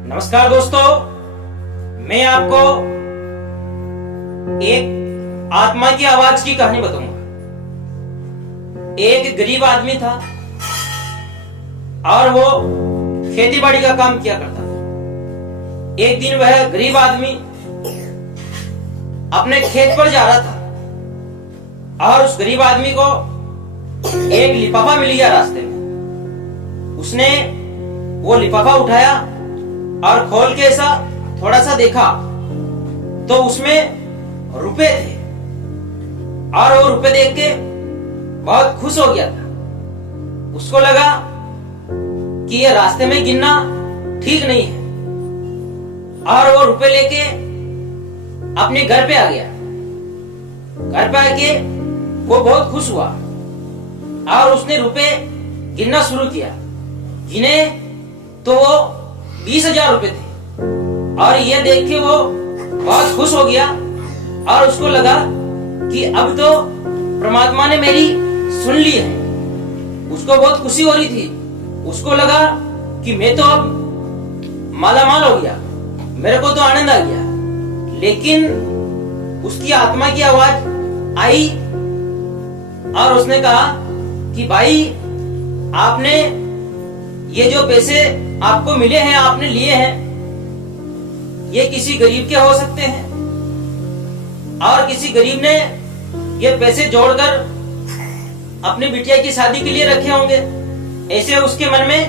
नमस्कार दोस्तों, मैं आपको एक आत्मा की आवाज की कहानी बताऊंगा। एक गरीब आदमी था और वो खेती बाड़ी का काम किया करता था। एक दिन वह गरीब आदमी अपने खेत पर जा रहा था और उस गरीब आदमी को एक लिफाफा मिल गया रास्ते में। उसने वो लिफाफा उठाया और खोल के ऐसा थोड़ा सा देखा तो उसमें रुपए थे और वो रुपए देख के बहुत खुश हो गया था। उसको लगा कि ये रास्ते में गिनना ठीक नहीं है और वो रुपए लेके अपने घर पे आ गया। घर पे आके वो बहुत खुश हुआ और उसने रुपए गिनना शुरू किया। गिने तो वो 20,000 रुपए थे और ये देख के वो बहुत खुश हो गया और उसको लगा कि अब तो परमात्मा ने मेरी सुन ली है। उसको बहुत खुशी हो रही थी। उसको लगा कि मैं तो अब मालामाल हो गया, मेरे को तो आनंद आ गया। लेकिन उसकी आत्मा की आवाज आई और उसने कहा कि भाई, आपने ये जो पैसे आपको मिले हैं, आपने लिए हैं, ये किसी गरीब के हो सकते हैं और किसी गरीब ने ये पैसे जोड़कर अपनी बिटिया की शादी के लिए रखे होंगे। ऐसे उसके मन में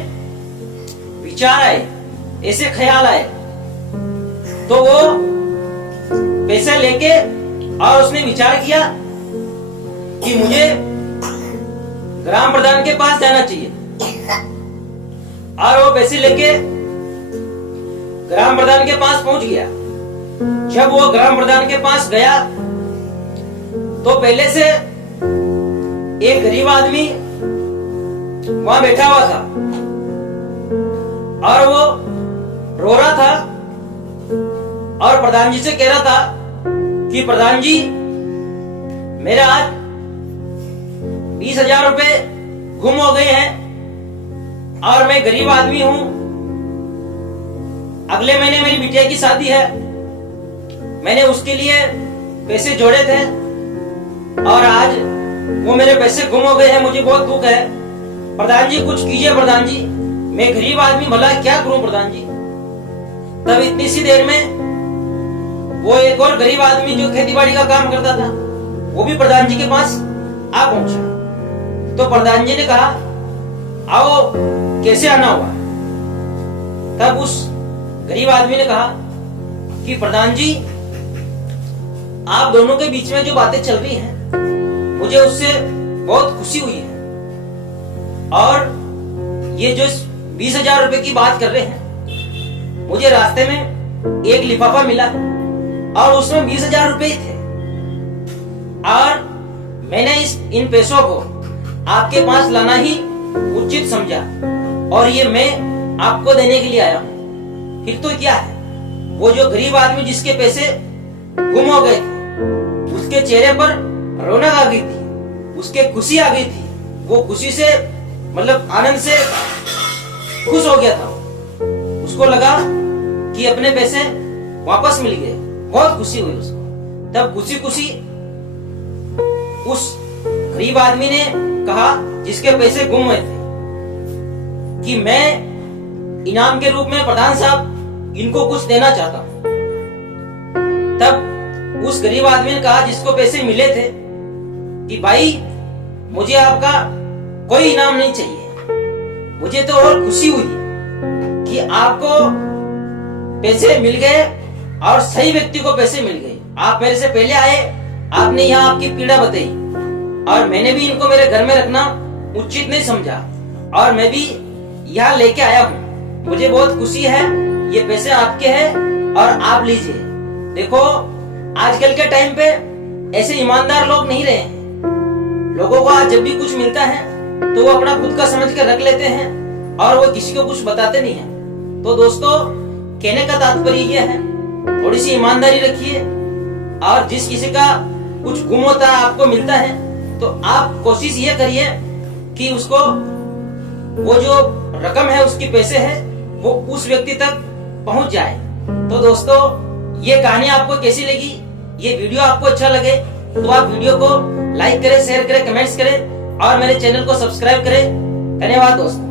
विचार आए, ऐसे ख्याल आए। तो वो पैसे लेके और उसने विचार किया कि मुझे ग्राम प्रधान के पास जाना चाहिए और वो पैसे लेके ग्राम प्रधान के पास पहुंच गया। जब वो ग्राम प्रधान के पास गया तो पहले से एक गरीब आदमी वहां बैठा हुआ था और वो रो रहा था और प्रधान जी से कह रहा था कि प्रधान जी, मेरा आज 20,000 रुपए गुम हो गए हैं और मैं गरीब आदमी हूं। अगले महीने मेरी बिटिया की शादी है, मैंने उसके लिए पैसे जोड़े थे और आज वो मेरे पैसे गुम हो गए हैं, मुझे बहुत दुख है। प्रधान जी कुछ कीजिए प्रधान जी, मैं गरीब आदमी, भला क्या करूं प्रधान जी। तब इतनी सी देर में वो एक और गरीब आदमी जो खेतीबाड़ी का काम करता था वो भी प्रधान जी के पास आ पहुंचा। तो प्रधान जी ने कहा, आओ, कैसे आना हुआ। तब उस गरीब आदमी ने कहा कि प्रधान जी, आप दोनों के बीच में जो बातें चल रही हैं मुझे उससे बहुत खुशी हुई है और ये जो 20,000 रुपए की बात कर रहे हैं, मुझे रास्ते में एक लिफाफा मिला और उसमें 20,000 रुपए थे और मैंने इन पैसों को आपके पास लाना ही उचित समझा और ये मैं आपको देने के लिए आया हूं। फिर तो क्या है, वो जो गरीब आदमी जिसके पैसे गुम हो गए थे उसके चेहरे पर रौनक आ गई थी, उसके खुशी आ गई थी। वो खुशी से मतलब आनंद से खुश हो गया था। उसको लगा कि अपने पैसे वापस मिल गए, बहुत खुशी हुई उसको। तब खुशी खुशी उस गरीब आदमी ने कहा जिसके पैसे गुम हुए थे कि मैं इनाम के रूप में प्रधान साहब इनको कुछ देना चाहता हूं। तब उस गरीब आदमी ने कहा जिसको पैसे मिले थे कि भाई, मुझे आपका कोई इनाम नहीं चाहिए, मुझे तो और खुशी हुई कि आपको पैसे मिल गए और सही व्यक्ति को पैसे मिल गए। आप मेरे से पहले आए, आपने यहाँ आपकी पीड़ा बताई और मैंने भी इनको मेरे घर में रखना उचित नहीं समझा और मैं भी यहाँ लेके आया हूँ। मुझे बहुत खुशी है, ये पैसे आपके हैं और आप लीजिए। देखो, आजकल के टाइम पे ऐसे ईमानदार लोग नहीं रहे हैं। लोगों को आज जब भी कुछ मिलता है तो वो अपना खुद का समझ कर रख लेते हैं और वो किसी को कुछ बताते नहीं है। तो दोस्तों, कहने का तात्पर्य ये है, थोड़ी सी ईमानदारी रखिए और जिस किसी का कुछ गुम होता है, आपको मिलता है, तो आप कोशिश ये करिए कि उसको वो जो रकम है, उसकी पैसे है, वो उस व्यक्ति तक पहुंच जाए। तो दोस्तों, ये कहानी आपको कैसी लगी, ये वीडियो आपको अच्छा लगे तो आप वीडियो को लाइक करें, शेयर करें, कमेंट्स करें और मेरे चैनल को सब्सक्राइब करें। धन्यवाद दोस्तों।